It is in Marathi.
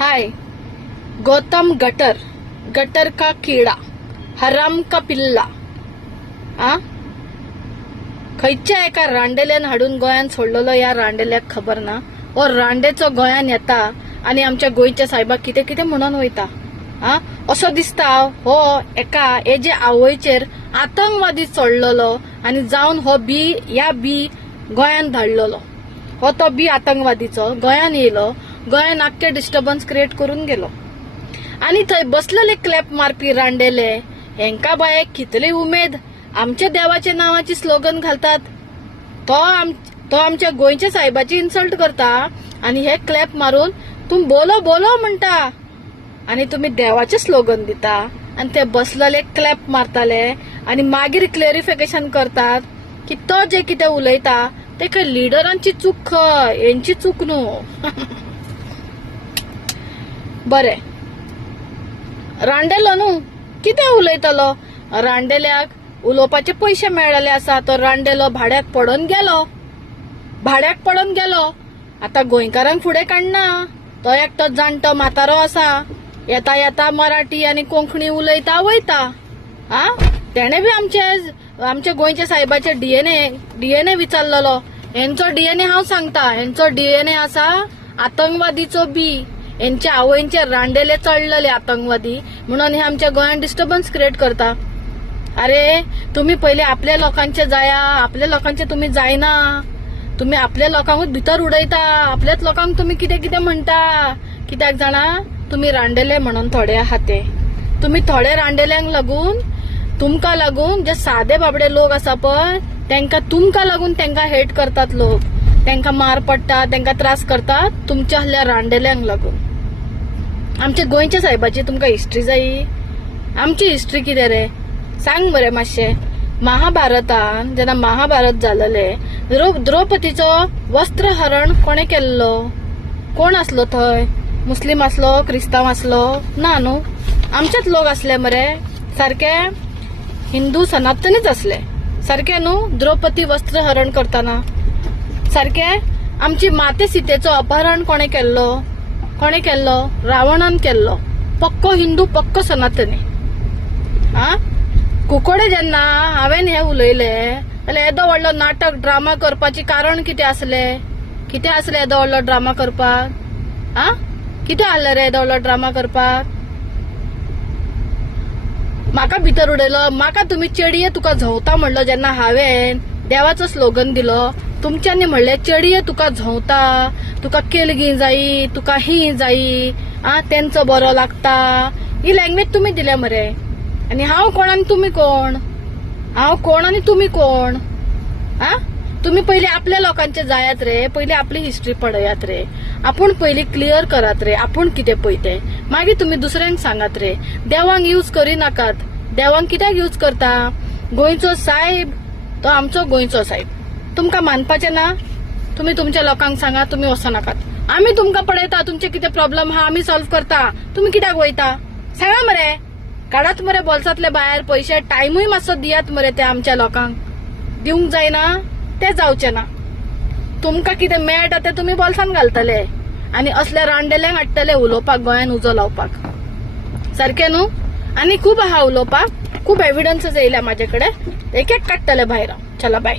हाय, गौतम गटर, गटर का कीड़ा, हराम का पिल्ला. आ खयच्या एका रांडेल्यान हाडून गोंयान सोडलेलो या रांडेल्याक खबर ना. ओ रांडेचो गोंयान येता आणि आमच्या गोंयच्या साहेबाक कितें कितें म्हणून वयता. असो दिसता हो एका हेजे आवयचेर आतंकवादी चडलेलो आणि जावन हो बी गोंयान धाडलेलो. हो तो बी आतंकवादीचो गोंयान येयलो, गोंयान आख्खे डिस्टर्बन्स क्रिएट करून गेलो. आणि थंय बसलेले क्लॅप मारपी रांडेले हेंका बाये कितली उमेद आमच्या देवाच्या नावाची स्लोगन घालतात. तो आमच्या गोंयच्या साहेबाची इन्सल्ट करता आणि हे क्लॅप मारून तुम्ही बोलो बोलो म्हणता आणि तुम्ही देवाचे स्लोगन दिता आणि ते बसलेले क्लॅप मारताले आणि मागीर क्लॅरिफिकेशन करतात की तो जे कितें उलयता ते खंय लिडरांची चूक खंय, यांची चूक न्हू. बरे, रांडेलो न्हू कितें उलयतलो. रांडेल्याक उलोवपाचे पैसे मेळ्ळले आसा, तो रांडेलो भाड्याक पडून गेलो. आता गोंयकारांक फुडें काडना. तो एकटो जाणटो म्हातारो आसा, येता येता मराठी आणि कोंकणी उलयता वयता. तेणे बी आमच्या गोंयच्या साहेबाचे डीएनए विचारलेलो. हेंचो डीएनए हांव सांगता, हेंचो डीएनए आसा आतंकवादीचो बी. यांच्या आवयंचे रांडेले चढलेले आतंकवादी म्हणून हे आमच्या गोंयान डिस्टर्बन्स क्रिएट करता. अरे तुम्ही पहिले आपल्या लोकांचे जाया, आपल्या लोकांचे तुम्ही जायना. तुम्ही आपल्या लोकांकूच भितर उडयता, आपल्याच लोकांक तुम्ही कितें कितें म्हणटा. कित्याक जाणा, तुम्ही रांडेले म्हणून थोडे आहात ते. तुम्ही थोडे रांडेल्यांक लागून, तुमका लागून जे साधे बाबडे लोक आसा पळय तुमका लागून त्यांका हेट करतात लोक. त्यांका मार पडटा, त्यांका त्रास करतात तुमच्या हल्ल्या रांडेल्यांक लागून. आमच्या गोंयच्या साहेबाची तुमका हिस्ट्री जायी. आमची हिस्ट्री कितें रे सांग बरे मातशे. महाभारतान जेन्ना महाभारत जालेले द्रौपदीचो वस्त्रहरण कोणे केल्लो? कोण असलो थंय? मुस्लिम असलो, क्रिस्तांव असलो? ना न्हू, आमचेच लोक असले मरे. सारखे हिंदू सनातनीच असले सारखे न्हू. द्रौपदी वस्त्रहरण करताना सारखे आमची माते सीतेचो अपहरण कोणे केल्लो? रावणान केल्लो. पक्को हिंदू, पक्को सनातनी. कुकोडे जेन्ना हांवेन हे उलयले जाल्यार येदो व्हडलो नाटक ड्रामा करपाचे कारण कितें असले येदो व्हडलो ड्रामा करपाक? कितें आहले रे येदो व्हडलो ड्रामा करपाक? म्हाका भितर उडयलो. म्हाका तुम्ही चेडये तुका झोवता म्हणलो जेन्ना हांवेन देवाचो स्लोगन दिलो. तुमच्यांनी म्हणले चेडये तुका झोवता, तुका केलगी जायी, तुका ही जायी, तेंचो बरो लागता. ही लँग्वेज तुम्ही दिल्या मरे. आणि हांव कोण आणि तुम्ही कोण? हांव कोण आणि तुम्ही कोण? तुम्ही पहिले आपल्या लोकांचे जायात रे. पहिले आपली हिस्ट्री पळयात रे. आपण पहिले क्लिअर करात रे आपण कितें पळयते. मागीर तुम्ही दुसऱ्यांक सांगात रे. देवांक यूज करिनाकात. देवांक कित्याक यूज करता? गोंयचो साहेब तो आमचो गोंयचो साहेब. तुमका मानपाचे ना? तुम्ही तुमच्या लोकांक सांगा, तुम्ही वचनाकात. आम्ही तुमका पळयता, तुमचे कितें प्रॉब्लेम हा आम्ही सॉल्व करता. तुम्ही कित्याक वयता सांगा मरे. काढात मरे बोल्सातले भायर पैसे. टायमूय मातसो दियात मरे. ते आमच्या लोकांक दिवंक जायना ते जावचे ना. तुमका कितें मेळटा ते तुम्ही बोल्सान घालतले आणि असले रांडेल्यांक हाडटले उलोवपाक, गोंयान उजो लावपाक. सारखे न्हू? आणि खूप आहा उलोवपाक, खूप एव्हिडन्सेस येयल्या माझ्याकडे. एक एक काडटले भायर. चला बाय.